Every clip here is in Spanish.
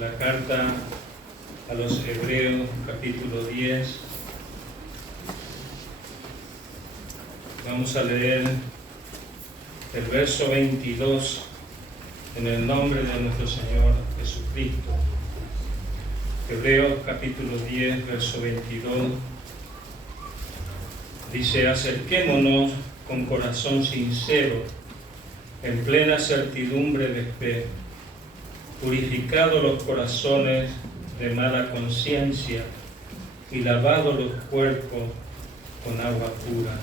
la carta a los Hebreos, capítulo 10. Vamos a leer el verso 22 en el nombre de nuestro Señor Jesucristo. Hebreos capítulo 10, verso 22. Dice: acerquémonos con corazón sincero, en plena certidumbre de fe, purificados los corazones de mala conciencia y lavados los cuerpos con agua pura.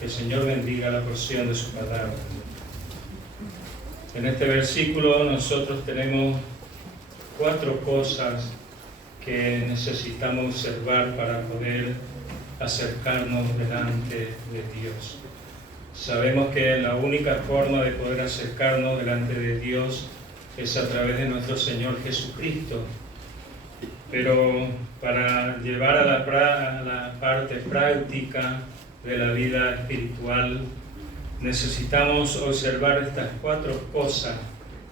Que el Señor bendiga la porción de su palabra. En este versículo nosotros tenemos 4 cosas que necesitamos observar para poder acercarnos delante de Dios. Sabemos que la única forma de poder acercarnos delante de Dios es a través de nuestro Señor Jesucristo. Pero para llevar a la parte práctica de la vida espiritual, necesitamos observar estas 4 cosas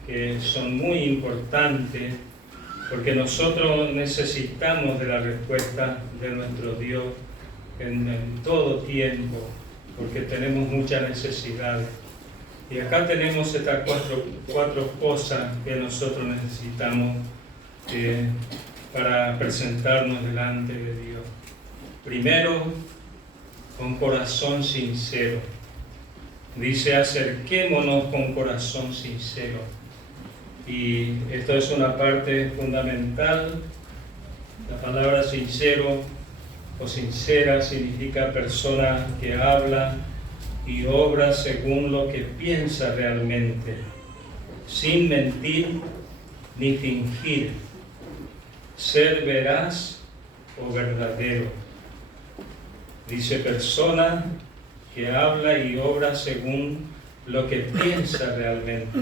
que son muy importantes, porque nosotros necesitamos de la respuesta de nuestro Dios en todo tiempo, porque tenemos muchas necesidades. Y acá tenemos estas cuatro cosas que nosotros necesitamos para presentarnos delante de Dios. Primero, con corazón sincero. Dice: acerquémonos con corazón sincero. Y esto es una parte fundamental. La palabra sincero o sincera significa persona que habla y obra según lo que piensa realmente, sin mentir ni fingir, ser veraz o verdadero. Dice: persona que habla y obra según lo que piensa realmente,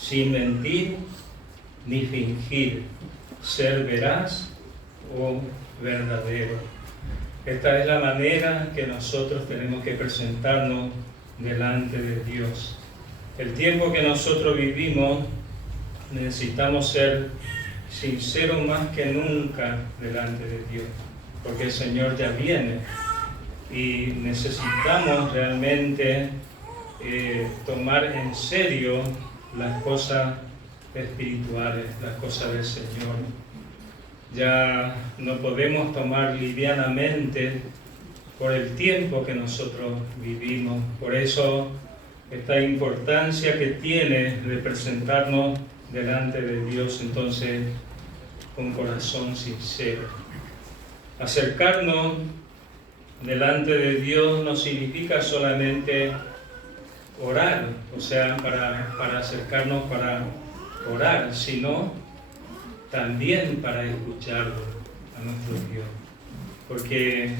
sin mentir ni fingir, ser veraz o verdadero. Esta es la manera que nosotros tenemos que presentarnos delante de Dios. El tiempo que nosotros vivimos, necesitamos ser sinceros más que nunca delante de Dios, porque el Señor ya viene y necesitamos realmente tomar en serio las cosas espirituales, las cosas del Señor. Ya no podemos tomar livianamente por el tiempo que nosotros vivimos. Por eso esta importancia que tiene de presentarnos delante de Dios, entonces, con corazón sincero. Acercarnos delante de Dios no significa solamente orar, o sea, para acercarnos para orar, sino también para escucharlo a nuestro Dios. Porque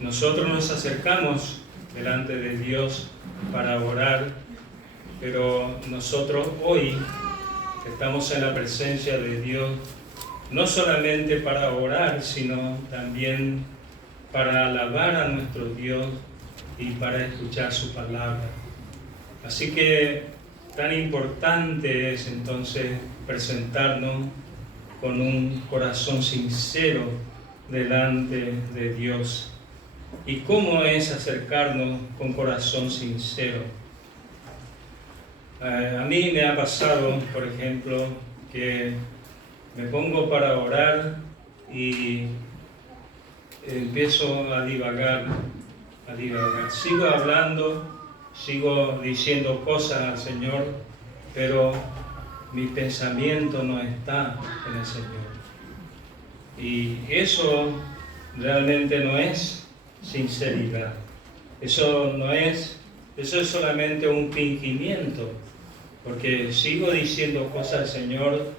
nosotros nos acercamos delante de Dios para orar, pero nosotros hoy estamos en la presencia de Dios no solamente para orar, sino también para alabar a nuestro Dios y para escuchar su palabra. Así que tan importante es entonces presentarnos con un corazón sincero delante de Dios. ¿Y cómo es acercarnos con corazón sincero? A mí me ha pasado, por ejemplo, que me pongo para orar y empiezo a divagar. Sigo hablando, sigo diciendo cosas al Señor, pero mi pensamiento no está en el Señor. Y eso realmente no es sinceridad. Eso es solamente un fingimiento, porque sigo diciendo cosas al Señor,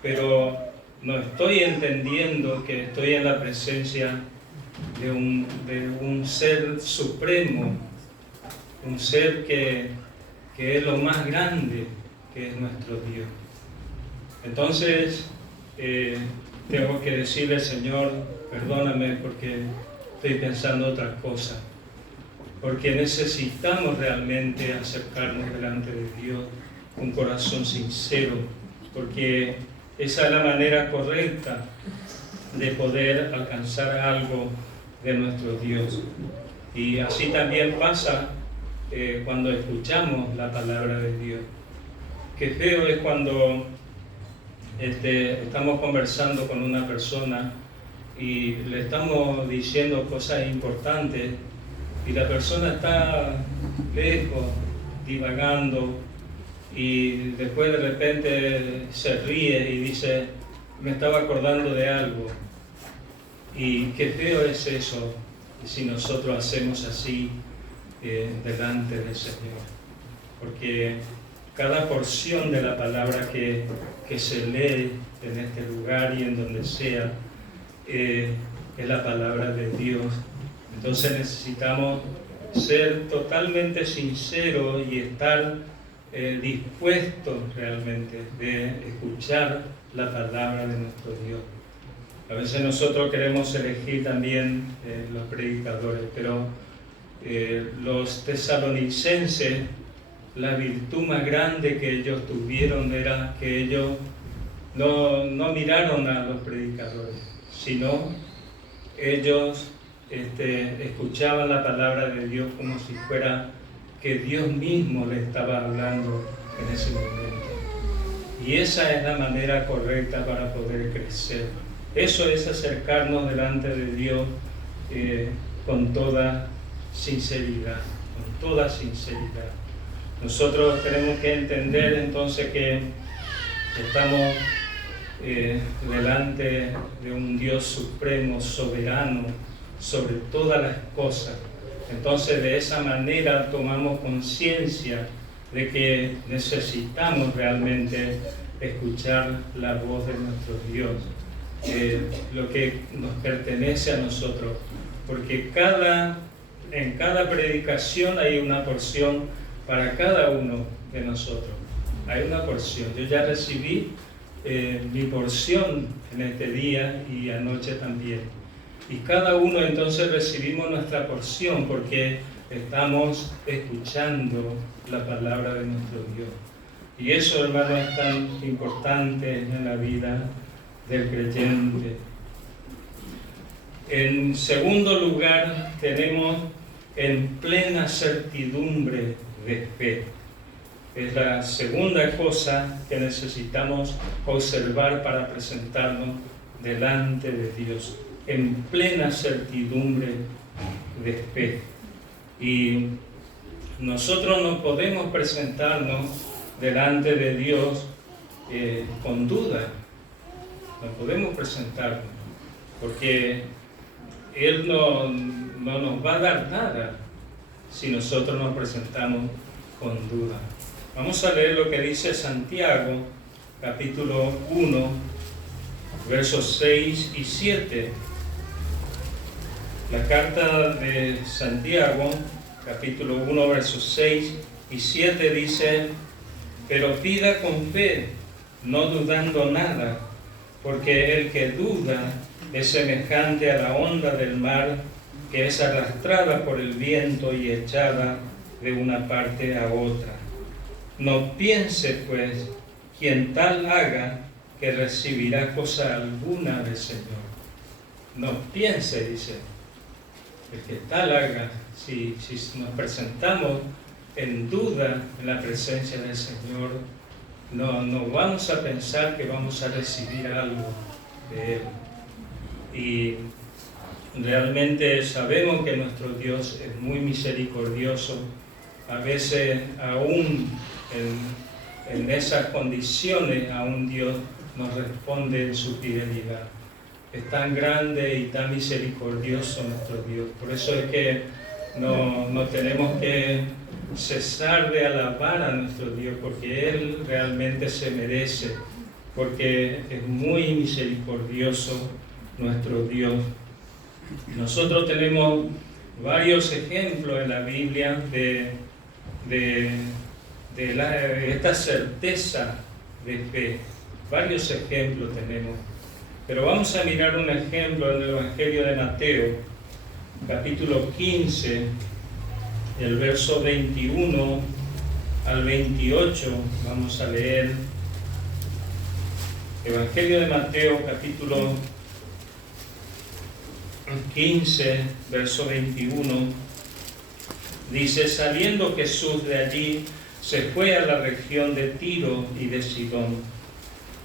pero no estoy entendiendo que estoy en la presencia de un ser supremo, un ser que es lo más grande, que es nuestro Dios. Entonces, tengo que decirle: Señor, perdóname porque estoy pensando otra cosa. Porque necesitamos realmente acercarnos delante de Dios con corazón sincero, porque Esa es la manera correcta de poder alcanzar algo de nuestro Dios. Y así también pasa cuando escuchamos la palabra de Dios. Qué feo es cuando estamos conversando con una persona y le estamos diciendo cosas importantes y la persona está lejos, divagando, y después de repente se ríe y dice, me estaba acordando de algo. Y qué feo es eso si nosotros hacemos así delante del Señor, porque cada porción de la palabra que se lee en este lugar y en donde sea es la palabra de Dios. Entonces necesitamos ser totalmente sinceros y estar dispuestos realmente de escuchar la palabra de nuestro Dios. A veces nosotros queremos elegir también los predicadores, pero los tesalonicenses, la virtud más grande que ellos tuvieron era que ellos no miraron a los predicadores, sino ellos escuchaban la palabra de Dios como si fuera que Dios mismo le estaba hablando en ese momento. Y esa es la manera correcta para poder crecer. Eso es acercarnos delante de Dios con toda sinceridad, con toda sinceridad. Nosotros tenemos que entender entonces que estamos delante de un Dios supremo, soberano, sobre todas las cosas. Entonces de esa manera tomamos conciencia de que necesitamos realmente escuchar la voz de nuestro Dios, lo que nos pertenece a nosotros, porque en cada predicación hay una porción para cada uno de nosotros. Hay una porción. Yo ya recibí mi porción en este día y anoche también. Y cada uno entonces recibimos nuestra porción porque estamos escuchando la palabra de nuestro Dios. Y eso, hermano, es tan importante en la vida del creyente. En segundo lugar, tenemos en plena certidumbre de fe. Es la segunda cosa que necesitamos observar para presentarnos delante de Dios, en plena certidumbre de fe. Y nosotros no podemos presentarnos delante de Dios con duda. No podemos presentarnos, porque Él no nos va a dar nada si nosotros nos presentamos con duda. Vamos a leer lo que dice Santiago, capítulo 1, versos 6 y 7. La carta de Santiago, capítulo 1, versos 6 y 7 dice: pero pida con fe, no dudando nada, porque el que duda es semejante a la onda del mar, que es arrastrada por el viento y echada de una parte a otra. No piense, pues, quien tal haga, que recibirá cosa alguna del Señor. No piense, dice, el que tal haga. Si nos presentamos en duda en la presencia del Señor, no vamos a pensar que vamos a recibir algo de Él. Y realmente sabemos que nuestro Dios es muy misericordioso. A veces aún en esas condiciones, aún Dios nos responde en su fidelidad. Es tan grande y tan misericordioso nuestro Dios. Por eso es que no tenemos que cesar de alabar a nuestro Dios, porque Él realmente se merece, porque es muy misericordioso nuestro Dios. Nosotros tenemos varios ejemplos en la Biblia de esta certeza de fe. Varios ejemplos tenemos. Pero vamos a mirar un ejemplo en el Evangelio de Mateo, capítulo 15, el verso 21 al 28. Vamos a leer. Evangelio de Mateo, capítulo 15, verso 21, dice: saliendo Jesús de allí, se fue a la región de Tiro y de Sidón.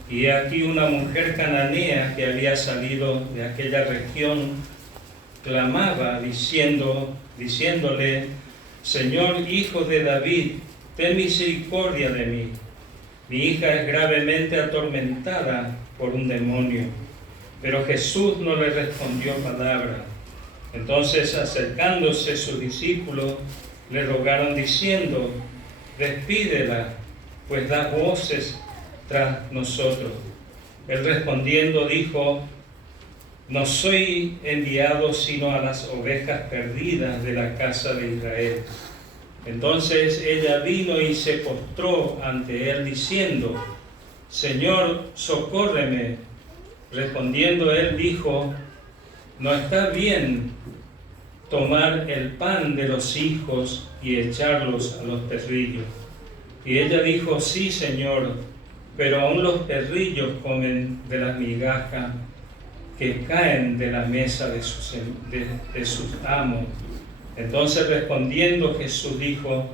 Y he aquí una mujer cananea que había salido de aquella región, clamaba diciéndole: Señor, Hijo de David, ten misericordia de mí. Mi hija es gravemente atormentada por un demonio. Pero Jesús no le respondió palabra. Entonces, acercándose sus discípulos, le rogaron diciendo: despídela, pues da voces tras nosotros. Él respondiendo dijo: no soy enviado sino a las ovejas perdidas de la casa de Israel. Entonces ella vino y se postró ante él diciendo: Señor, socórreme. Respondiendo él dijo: no está bien tomar el pan de los hijos y echarlos a los perrillos. Y ella dijo: sí, Señor, pero aún los perrillos comen de las migajas que caen de la mesa de sus amos. Entonces respondiendo Jesús dijo: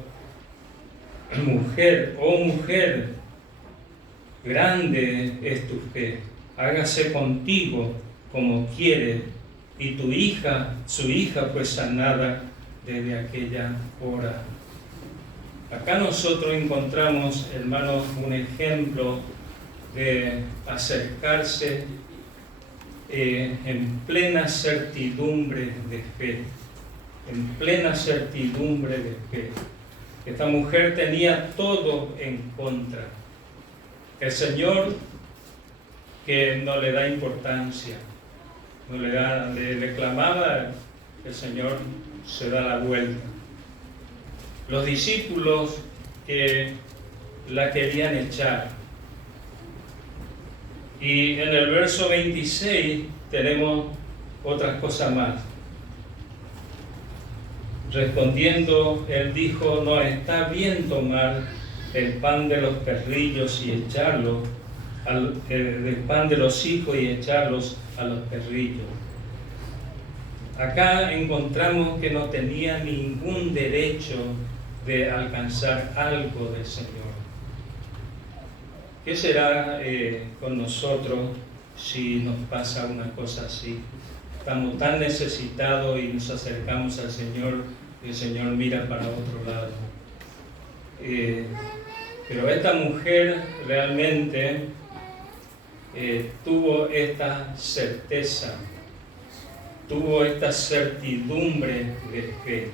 mujer, oh mujer, grande es tu fe, hágase contigo como quieres. Y su hija fue sanada desde aquella hora. Acá nosotros encontramos, hermanos, un ejemplo de acercarse en plena certidumbre de fe. En plena certidumbre de fe. Esta mujer tenía todo en contra. El Señor, que no le da importancia, le clamaba, el Señor se da la vuelta. Los discípulos que la querían echar. Y en el verso 26 tenemos otras cosas más. Respondiendo, él dijo: no está bien tomar el pan de los perrillos y echarlo, el pan de los hijos y echarlos a los perrillos. Acá encontramos que no tenía ningún derecho de alcanzar algo del Señor. ¿Qué será con nosotros si nos pasa una cosa así? Estamos tan necesitados y nos acercamos al Señor y el Señor mira para otro lado. Pero esta mujer realmente tuvo esta certeza, tuvo esta certidumbre de fe.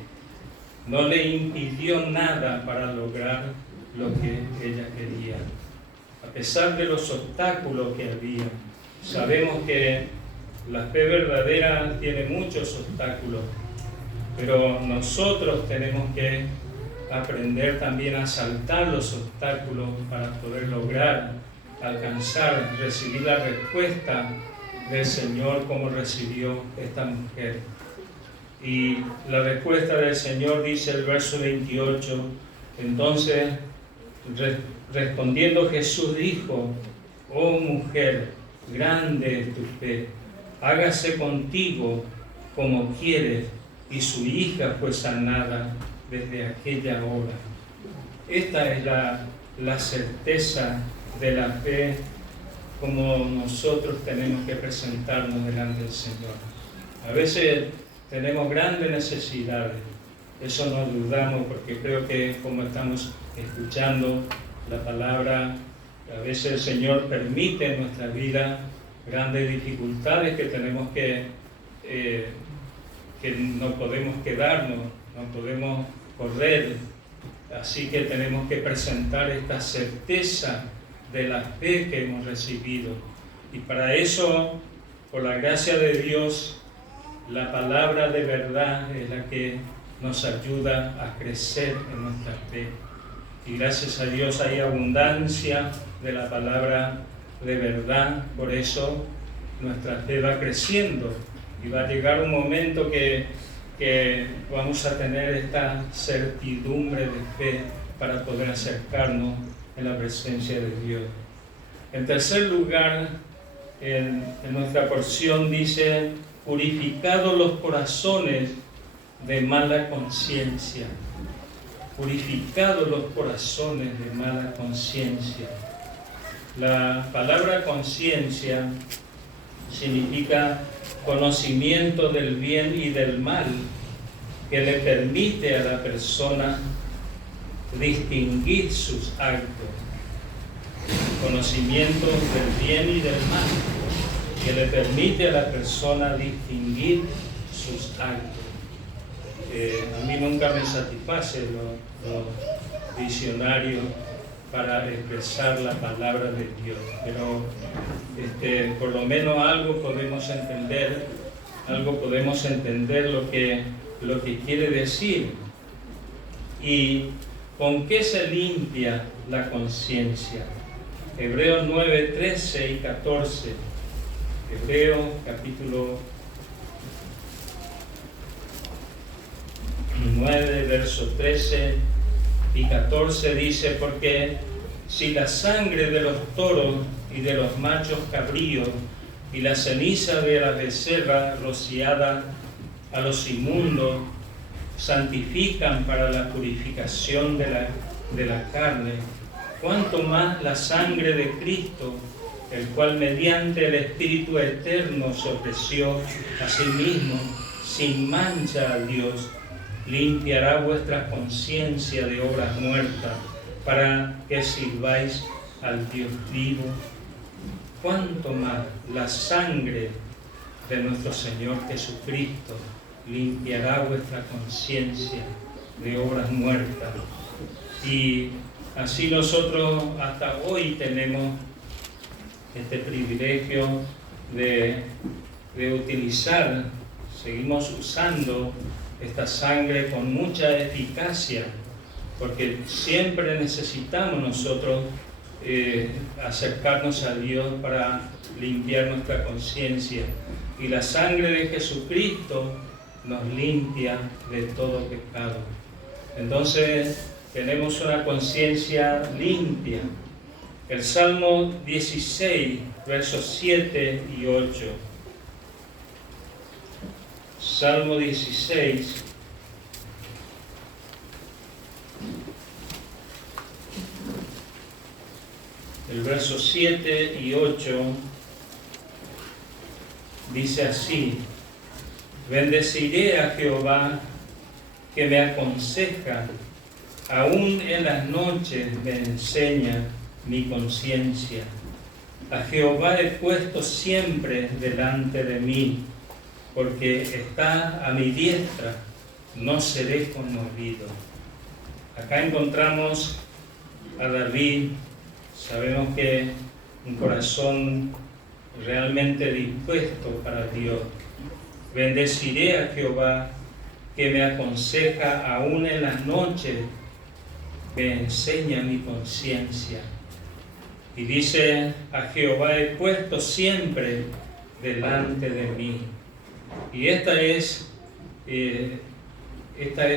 No le impidió nada para lograr lo que ella quería. A pesar de los obstáculos que había, sabemos que la fe verdadera tiene muchos obstáculos, pero nosotros tenemos que aprender también a saltar los obstáculos para poder lograr, alcanzar, recibir la respuesta del Señor como recibió esta mujer. Y la respuesta del Señor dice el verso 28, entonces respondiendo Jesús dijo: oh mujer, grande es tu fe, hágase contigo como quieres. Y su hija fue sanada desde aquella hora. Esta es la certeza de la fe como nosotros tenemos que presentarnos delante del Señor. A veces tenemos grandes necesidades, eso no dudamos, porque creo que como estamos escuchando la palabra, a veces el Señor permite en nuestra vida grandes dificultades que tenemos que no podemos quedarnos, no podemos correr, así que tenemos que presentar esta certeza de la fe que hemos recibido. Y para eso, por la gracia de Dios, la palabra de verdad es la que nos ayuda a crecer en nuestra fe. Y gracias a Dios hay abundancia de la palabra de verdad, por eso nuestra fe va creciendo y va a llegar un momento que vamos a tener esta certidumbre de fe para poder acercarnos en la presencia de Dios. En tercer lugar, en nuestra porción dice, purificados los corazones de mala conciencia. Purificados los corazones de mala conciencia. La palabra conciencia significa conocimiento del bien y del mal, que le permite a la persona distinguir sus actos. Conocimiento del bien y del mal, que le permite a la persona distinguir sus actos. A mí nunca me satisface los diccionarios para expresar la palabra de Dios, pero por lo menos algo podemos entender lo que quiere decir. ¿Y con qué se limpia la conciencia? Hebreos 9, 13 y 14. Hebreos capítulo 9, verso 13 y 14 dice, porque si la sangre de los toros y de los machos cabríos y la ceniza de la becerra rociada a los inmundos santifican para la purificación de la carne, cuanto más la sangre de Cristo, el cual mediante el Espíritu eterno se ofreció a sí mismo sin mancha a Dios, limpiará vuestra conciencia de obras muertas para que sirváis al Dios vivo. Cuanto más la sangre de nuestro Señor Jesucristo limpiará vuestra conciencia de obras muertas. Y así nosotros hasta hoy tenemos este privilegio de utilizar, seguimos usando esta sangre con mucha eficacia, porque siempre necesitamos nosotros acercarnos a Dios para limpiar nuestra conciencia. Y la sangre de Jesucristo nos limpia de todo pecado. Entonces tenemos una conciencia limpia. El Salmo 16, versos 7 y 8. Salmo 16. El verso 7 y 8 dice así: bendeciré a Jehová que me aconseja, aún en las noches me enseña mi conciencia. A Jehová he puesto siempre delante de mí, porque está a mi diestra, no seré conmovido. Acá encontramos a David. Sabemos que un corazón realmente dispuesto para Dios. Bendeciré a Jehová que me aconseja, aún en las noches me enseña mi conciencia. Y dice, a Jehová he puesto siempre delante de mí. Y esta es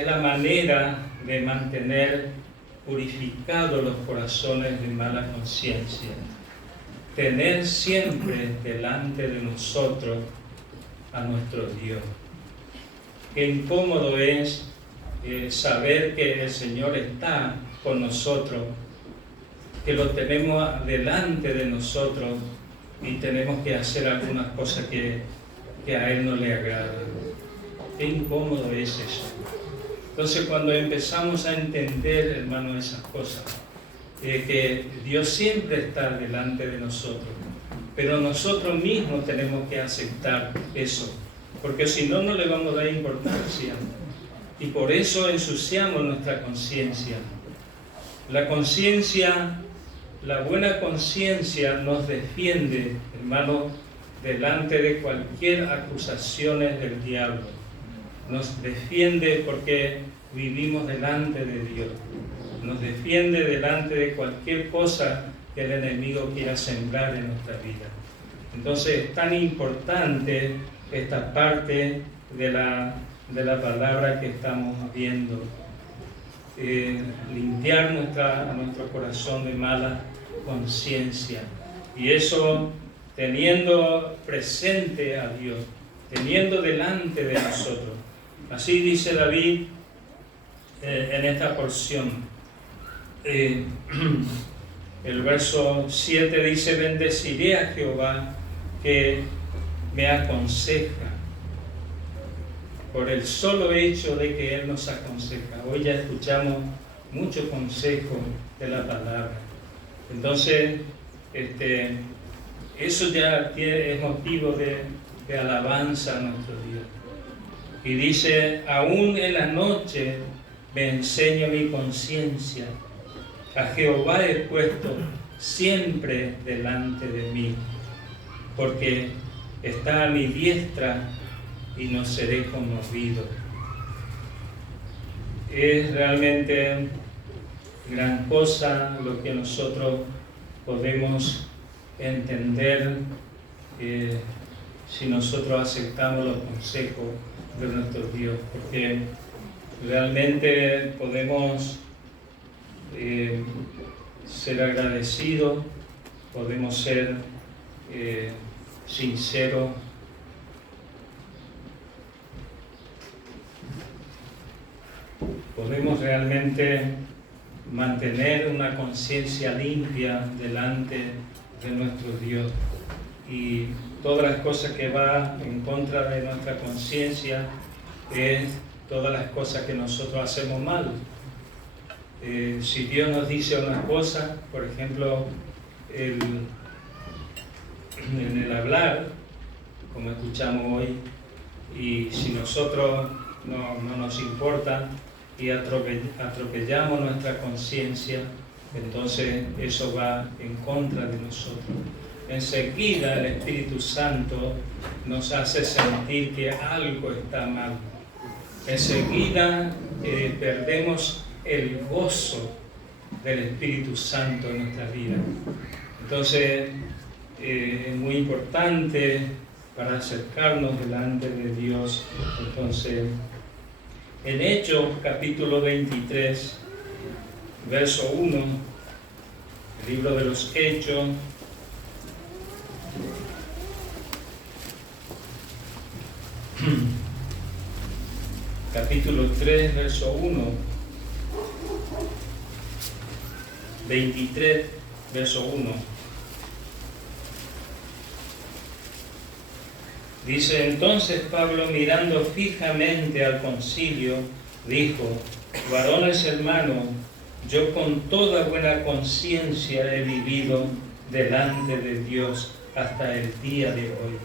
la manera de mantener purificados los corazones de mala conciencia. Tener siempre delante de nosotros a nuestro Dios. Qué incómodo es saber que el Señor está con nosotros, que lo tenemos delante de nosotros y tenemos que hacer algunas cosas que a Él no le agradan. Qué incómodo es eso. Entonces, cuando empezamos a entender, hermano, esas cosas, que Dios siempre está delante de nosotros, pero nosotros mismos tenemos que aceptar eso, porque si no, no le vamos a dar importancia. Y por eso ensuciamos nuestra conciencia. La conciencia, la buena conciencia nos defiende, hermano, delante de cualquier acusación del diablo. Nos defiende porque vivimos delante de Dios. Nos defiende delante de cualquier cosa que el enemigo quiera sembrar en nuestra vida. Entonces es tan importante esta parte de la palabra que estamos viendo. Limpiar nuestro corazón de mala conciencia. Y eso teniendo presente a Dios, teniendo delante de nosotros. Así dice David en esta porción. El verso 7 dice: bendeciré a Jehová que me aconseja, por el solo hecho de que Él nos aconseja. Hoy ya escuchamos mucho consejo de la palabra. Entonces, eso ya es motivo de alabanza a nuestro Dios. Y dice: aún en la noche me enseño mi conciencia, a Jehová he puesto siempre delante de mí, porque está a mi diestra y no seré conmovido. Es realmente gran cosa lo que nosotros podemos entender si nosotros aceptamos los consejos de nuestro Dios, porque realmente podemos ser agradecidos, podemos ser sinceros, podemos realmente mantener una conciencia limpia delante de nuestro Dios. Y todas las cosas que van en contra de nuestra conciencia es todas las cosas que nosotros hacemos mal. Si Dios nos dice una cosa, por ejemplo, en el hablar, como escuchamos hoy, y si nosotros no nos importa y atropellamos nuestra conciencia, entonces eso va en contra de nosotros. Enseguida el Espíritu Santo nos hace sentir que algo está mal. Enseguida perdemos el gozo del Espíritu Santo en nuestra vida. Entonces es muy importante para acercarnos delante de Dios. Entonces, en Hechos capítulo 23, verso 1, el libro de los Hechos, capítulo 3, verso 1, 23, verso 1. Dice: entonces Pablo, mirando fijamente al concilio, dijo: varones hermanos, yo con toda buena conciencia he vivido delante de Dios hasta el día de hoy.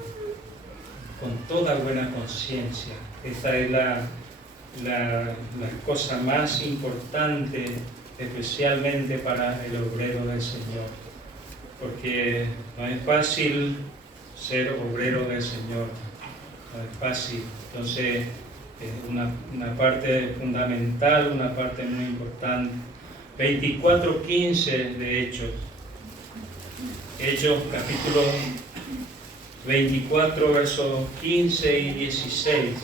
Con toda buena conciencia. Esta es la cosa más importante, especialmente para el obrero del Señor. Porque no es fácil ser obrero del Señor, no es fácil. Entonces, una parte fundamental, una parte muy importante. 24:15 de Hechos. Hechos capítulo 24, versos 15 y 16.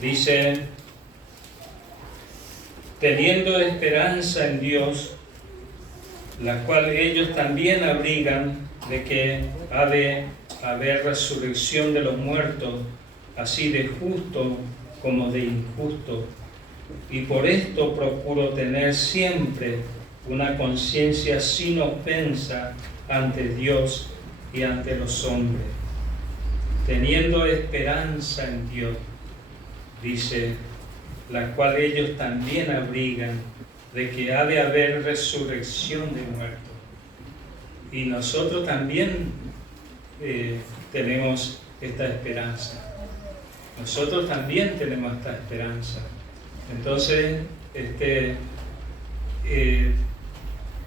Dice: teniendo esperanza en Dios, la cual ellos también abrigan, de que ha de haber resurrección de los muertos, así de justo como de injusto. Y por esto procuro tener siempre una conciencia sin ofensa ante Dios y ante los hombres. Teniendo esperanza en Dios, dice, la cual ellos también abrigan, de que ha de haber resurrección de muertos. Y nosotros también tenemos esta esperanza. Nosotros también tenemos esta esperanza. Entonces,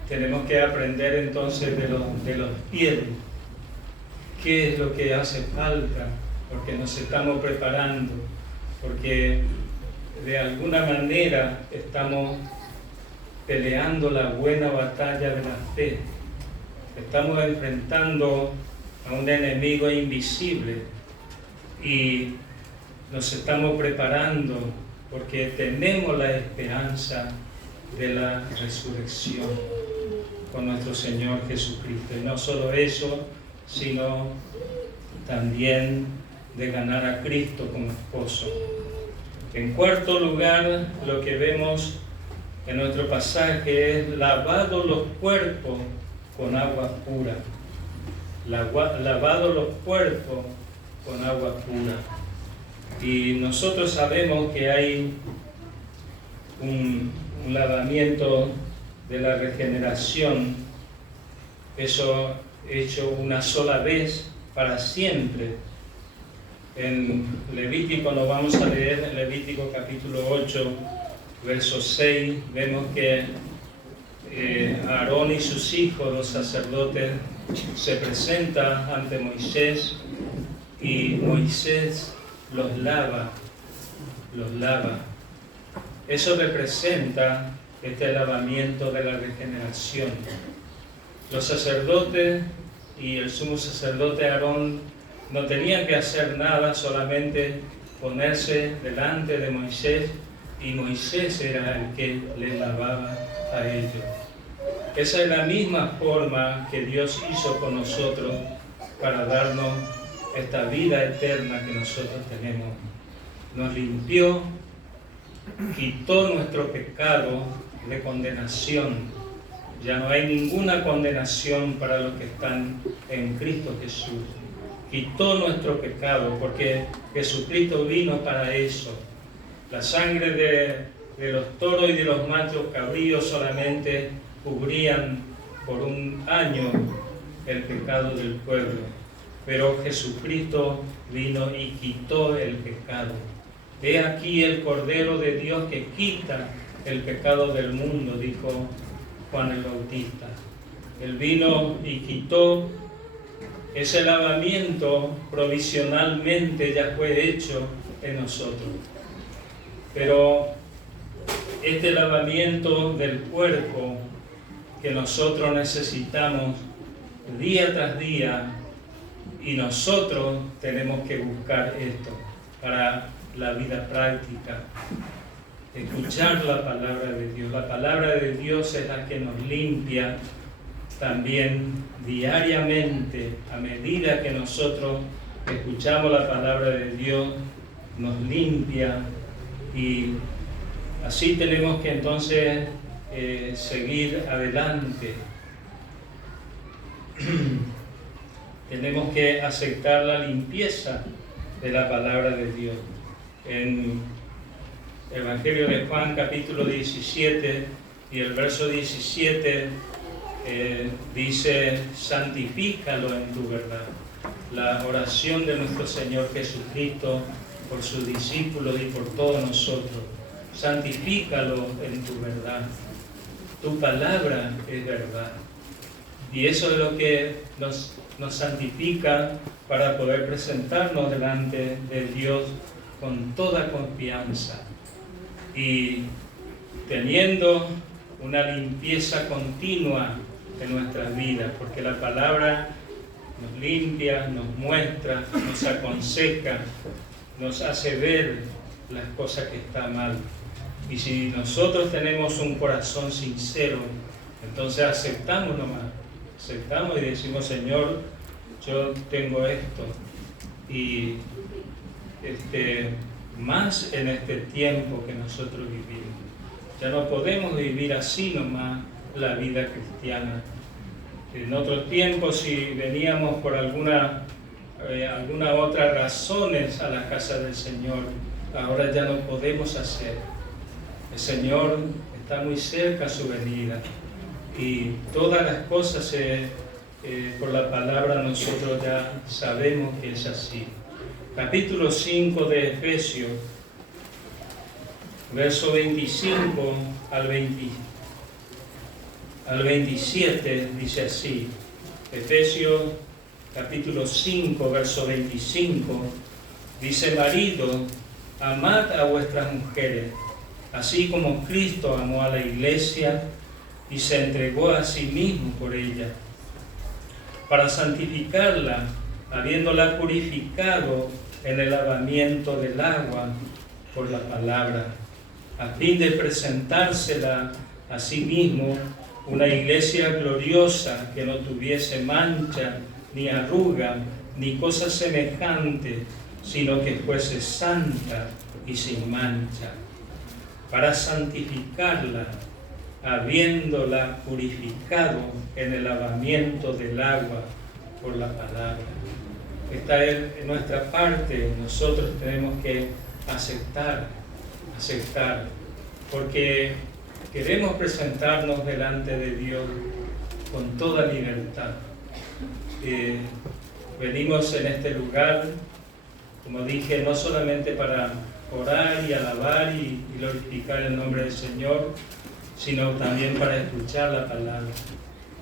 tenemos que aprender entonces de los fieles. ¿Qué es lo que hace falta? Porque nos estamos preparando, porque de alguna manera estamos peleando la buena batalla de la fe. Estamos enfrentando a un enemigo invisible y nos estamos preparando porque tenemos la esperanza de la resurrección. con nuestro Señor Jesucristo. Y no solo eso, sino también de ganar a Cristo como esposo. En cuarto lugar, lo que vemos en nuestro pasaje es lavado los cuerpos con agua pura. Lavado los cuerpos con agua pura. Y nosotros sabemos que hay un lavamiento de la regeneración, eso hecho una sola vez para siempre. En Levítico, nos vamos a leer en Levítico capítulo 8, verso 6, vemos que Aarón y sus hijos, los sacerdotes, se presentan ante Moisés y Moisés los lava. Eso representa este lavamiento de la regeneración. Los sacerdotes y el sumo sacerdote Aarón no tenían que hacer nada, solamente ponerse delante de Moisés, y Moisés era el que les lavaba a ellos. Esa es la misma forma que Dios hizo con nosotros para darnos esta vida eterna que nosotros tenemos. Nos limpió, quitó nuestro pecado de condenación. Ya no hay ninguna condenación para los que están en Cristo Jesús. Quitó nuestro pecado porque Jesucristo vino para eso. La sangre de los toros y de los machos cabríos solamente cubrían por un año el pecado del pueblo. Pero Jesucristo vino y quitó el pecado. He aquí el Cordero de Dios que quita el pecado del mundo, dijo Juan el Bautista. Él vino y quitó ese lavamiento, provisionalmente ya fue hecho en nosotros. Pero este lavamiento del cuerpo que nosotros necesitamos día tras día, y nosotros tenemos que buscar esto para la vida práctica. Escuchar la palabra de Dios. La palabra de Dios es la que nos limpia también diariamente. A medida que nosotros escuchamos la palabra de Dios, nos limpia, y así tenemos que entonces seguir adelante. Tenemos que aceptar la limpieza de la palabra de Dios. En el Evangelio de Juan, capítulo 17, y el verso 17, dice: santifícalo en tu verdad. La oración de nuestro Señor Jesucristo por sus discípulos y por todos nosotros. Santifícalo en tu verdad. Tu palabra es verdad. Y eso es lo que nos santifica para poder presentarnos delante de Dios con toda confianza y teniendo una limpieza continua en nuestras vidas, porque la palabra nos limpia, nos muestra, nos aconseja, nos hace ver las cosas que están mal. Y si nosotros tenemos un corazón sincero, entonces aceptamos y decimos: Señor, yo tengo esto, y más en este tiempo que nosotros vivimos. Ya no podemos vivir así nomás la vida cristiana. En otros tiempos, si veníamos por alguna otra razones a la casa del Señor, ahora ya no podemos hacer. El Señor está muy cerca a su venida, y todas las cosas por la palabra nosotros ya sabemos que es así. Capítulo 5 de Efesios, verso 25 al 27, dice así. Efesios capítulo 5, verso 25, dice: maridos, amad a vuestras mujeres, así como Cristo amó a la iglesia y se entregó a sí mismo por ella, para santificarla, habiéndola purificado en el lavamiento del agua por la palabra, a fin de presentársela a sí mismo una iglesia gloriosa que no tuviese mancha, ni arruga, ni cosa semejante, sino que fuese santa y sin mancha, para santificarla, habiéndola purificado en el lavamiento del agua por la palabra. Esta es nuestra parte, nosotros tenemos que aceptar, porque queremos presentarnos delante de Dios con toda libertad. Venimos en este lugar, como dije, no solamente para orar y alabar y glorificar el nombre del Señor, sino también para escuchar la palabra.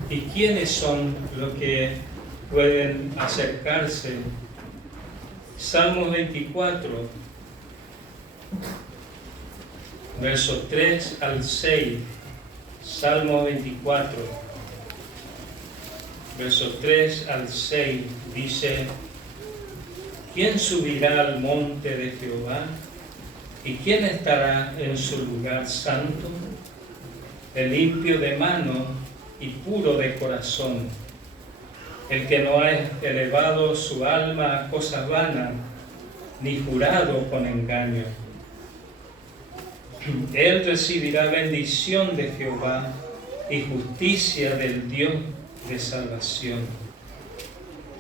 ¿Y quiénes son los que pueden acercarse? Salmos 24, versos 3 al 6. Salmo 24, versos 3 al 6, dice: ¿Quién subirá al monte de Jehová? ¿Y quién estará en su lugar santo? El limpio de mano y puro de corazón, el que no ha elevado su alma a cosas vanas, ni jurado con engaño. Él recibirá bendición de Jehová y justicia del Dios de salvación.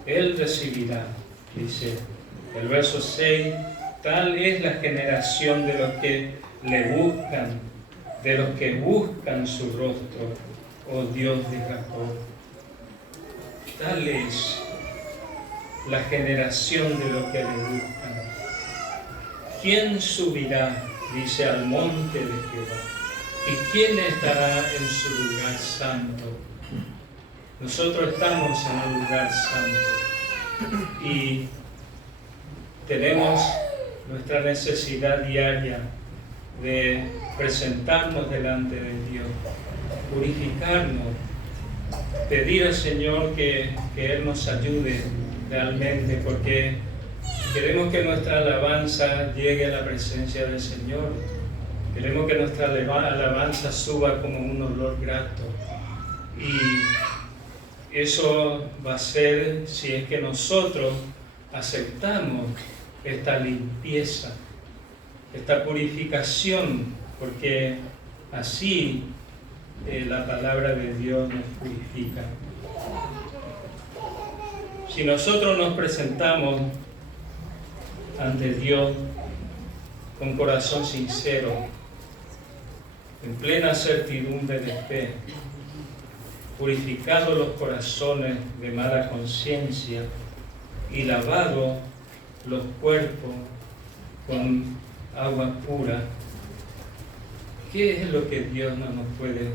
Él recibirá, dice el verso 6, tal es la generación de los que le buscan, de los que buscan su rostro, oh Dios de Jacob. Tal es la generación de los que le buscan. ¿Quién subirá, dice, al monte de Jehová? ¿Y quién estará en su lugar santo? Nosotros estamos en un lugar santo y tenemos nuestra necesidad diaria de presentarnos delante de Dios, purificarnos, pedir al Señor que Él nos ayude realmente, porque queremos que nuestra alabanza llegue a la presencia del Señor. Queremos que nuestra alabanza suba como un olor grato. Y eso va a ser si es que nosotros aceptamos esta limpieza, esta purificación, porque así la palabra de Dios nos purifica. Si nosotros nos presentamos ante Dios con corazón sincero, en plena certidumbre de fe, purificados los corazones de mala conciencia y lavados los cuerpos con agua pura, ¿qué es lo que Dios no nos puede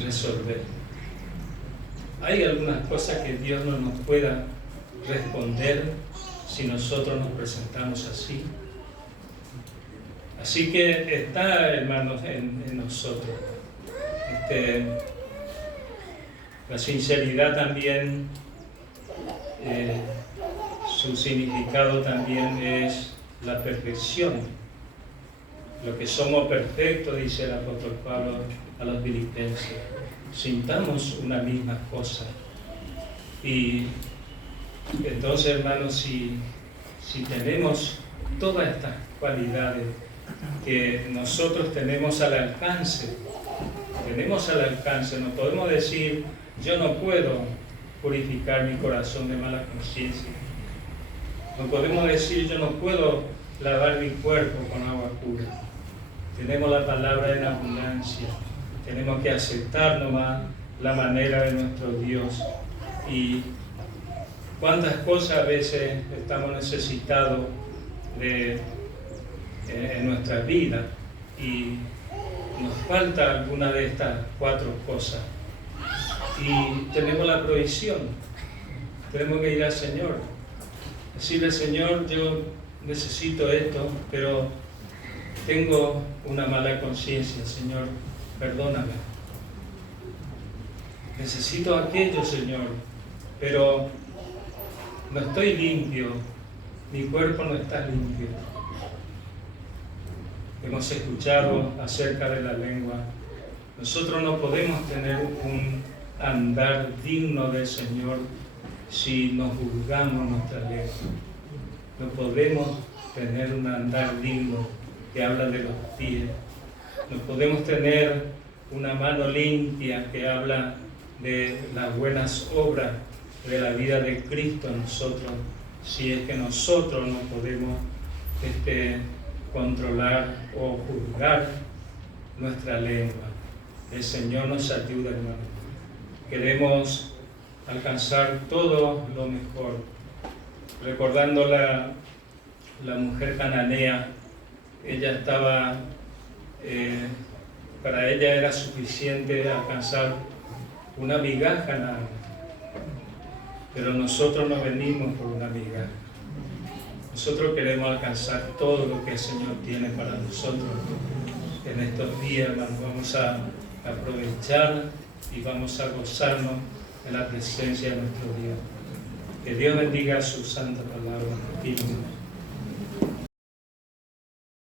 resolver? Hay algunas cosas que Dios no nos pueda responder si nosotros nos presentamos así. Así que está, hermanos, en nosotros. La sinceridad también, su significado también es la perfección. Lo que somos perfectos, dice el apóstol Pablo a los Filipenses, sintamos una misma cosa. Y entonces, hermanos, si tenemos todas estas cualidades que nosotros tenemos al alcance, no podemos decir, yo no puedo purificar mi corazón de mala conciencia. No podemos decir, yo no puedo lavar mi cuerpo con agua pura. Tenemos la palabra en abundancia. Tenemos que aceptar nomás la manera de nuestro Dios. Y cuántas cosas a veces estamos necesitados en nuestra vida y nos falta alguna de estas 4 cosas. Y tenemos la provisión. Tenemos que ir al Señor. Decirle, Señor, yo necesito esto, pero tengo una mala conciencia, Señor, perdóname. Necesito aquello, Señor, pero no estoy limpio, mi cuerpo no está limpio. Hemos escuchado acerca de la lengua Nosotros no podemos tener un andar digno del Señor si nos juzgamos nuestra lengua. No podemos tener un andar digno que habla de los pies. No podemos tener una mano limpia que habla de las buenas obras de la vida de Cristo en nosotros, si es que nosotros no podemos controlar o juzgar nuestra lengua. El Señor nos ayuda, hermano. Queremos alcanzar todo lo mejor. Recordando la mujer cananea, ella estaba, para ella era suficiente alcanzar una migaja nada más. Pero nosotros no venimos por una migaja. Nosotros queremos alcanzar todo lo que el Señor tiene para nosotros en estos días, hermanos. Vamos a aprovechar y vamos a gozarnos en la presencia de nuestro Dios. Que Dios bendiga su santa palabra.